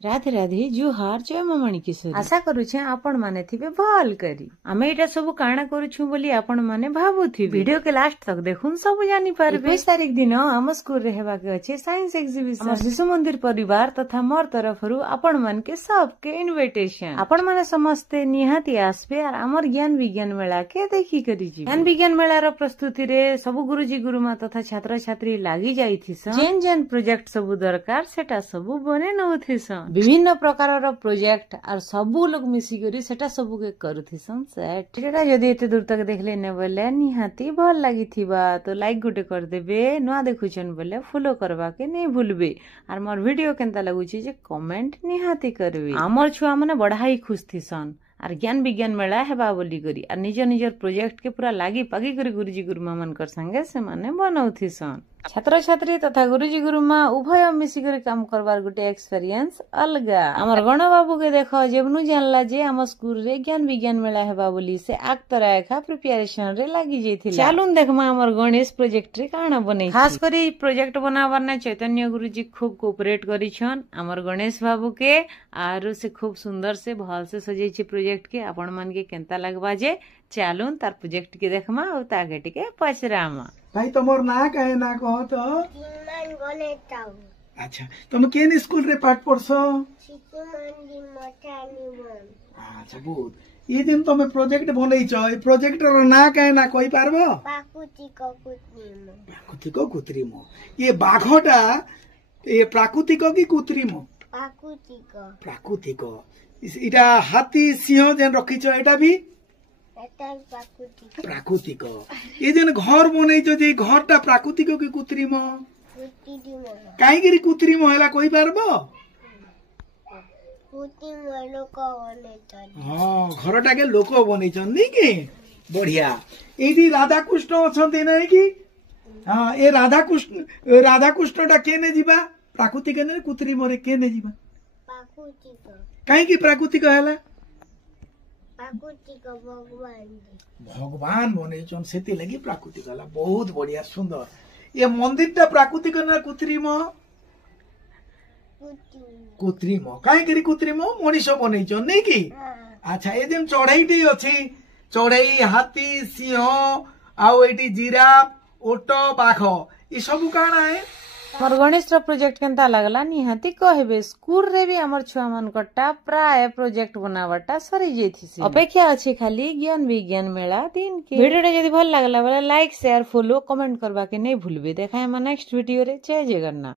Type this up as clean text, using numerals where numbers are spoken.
राधे राधे जुहार जय ममणी किशोरी आशा करुछे आपण माने थिबे भल करी आमे एटा सब काना करूछु बोली आपण माने भाबुथिबे वीडियो के लास्ट तक देखुन सब जानि पारबे 21 तारिख दिन हम स्कूल रे हेबा के अछि साइंस एग्जीबिशन शिशु मंदिर परिवार तथा मोर तरफरु आपण मान के सबके इनविटेशन आपण माने समस्ते निहाती आसबे और हमर ज्ञान विज्ञान मेला के देखि करी जी ज्ञान विज्ञान मेला रो प्रस्तुति रे सब गुरुजी गुरुमा तथा छात्र छात्री लागि जाईथिस जेन जेन प्रोजेक्ट सब दरकार सेटा सब बने नउथिस विभिन्न प्रकार प्रोजेक्ट और सबू लोग मिसिकरी सेटा सबू के करुथिसन सेट सेटा जदी एते दूर तक देखले ने बोले निहाती भल लागि थिबा तो लाइक गुटे कर देबे नुआ देखुछन बोले फॉलो करबा के नहीं भूलबे और मोर वीडियो केनता लागुची जे कमेंट निहाती करबे हमर छुआ माने बढाई खुश थिसन और ज्ञान विज्ञान मेला हेबा बोली करी और निज निजर प्रोजेक्ट के पूरा लागी पागी करी गुरुजी गुरुमा मनकर संगे से माने बनौथिसन छात्र छात्री तथा गुरुजी गुरुमा उभय मिसिकरी काम करबार गुटे एक्सपीरियंस अलगा हमर गण बाबू के देखो जेबनु जानला जे हम स्कूल रे ज्ञान विज्ञान मेला हेबा बोली से आक तरह प्रिपरेशन रे लागि जेथिला चालुन देखमा हमर गणेश प्रोजेक्ट रे काना बनै खास करी प्रोजेक्ट बनावर ने चैतन्य गुरुजी खूब कोऑपरेट करिछन हमर गणेश बाबू के आरो से खूब सुंदर से भल से सजै छी प्रोजेक्ट के आपण मन के केनता लगबा जे चालुन तार प्रोजेक्ट के देखमा और तागे टिके पचरामा भाई तमोर ना कहे ना कहो तो अच्छा तुम केन स्कूल रे पाठ पढ़सो अच्छा बहुत ये दिन तुम प्रोजेक्ट बनई छ ए प्रोजेक्ट रो ना कहे ना कहि पारबो प्राकृतिक कृत्रिम ये बाघटा ये प्राकृतिक की कृत्रिम प्राकृतिक इटा हाथी सिंह जेन रखी छ एटा भी प्राकृतिक ये जन घर बनै छ जे घरटा प्राकृतिक की कृत्रिम काई करी कृत्रिम होला कहि पारबो हां घरटा के लोक बनै छ नी के बढ़िया एडी राधा कृष्ण अछंती नै की हां ए राधा कृष्णटा केने जीवा प्राकृतिक ने कृत्रिम रे केने जीवा प्राकृतिक काई की प्राकृतिक होला भगवान बने से लगी प्राकृतिक है बहुत बढ़िया सुंदर ये मंदिर टा प्राकृतिक ना कृत्रिम कृत्रिम कहीं करी कृत्रिम मनीष बन नहीं कि अच्छा ये जेन चढ़ई अच्छी चढ़ई हाथी सिंह आउ एटी जिराफ ओट बाघ ये सब काना है मोर गणेश प्रोजेक्ट केनता लगला निहाती कहबे स्कूल रे भी हमर छुआ मन कटा प्राय प्रोजेक्ट बनावटा सरी जेथि अपेक्षा अछि खाली ज्ञान विज्ञान मेला दिन के वीडियो जदी भल लागला बोले लाइक शेयर फॉलो कमेंट करबा के नहीं भूलबे देखाय हम नेक्स्ट वीडियो रे जय जगन्नाथ।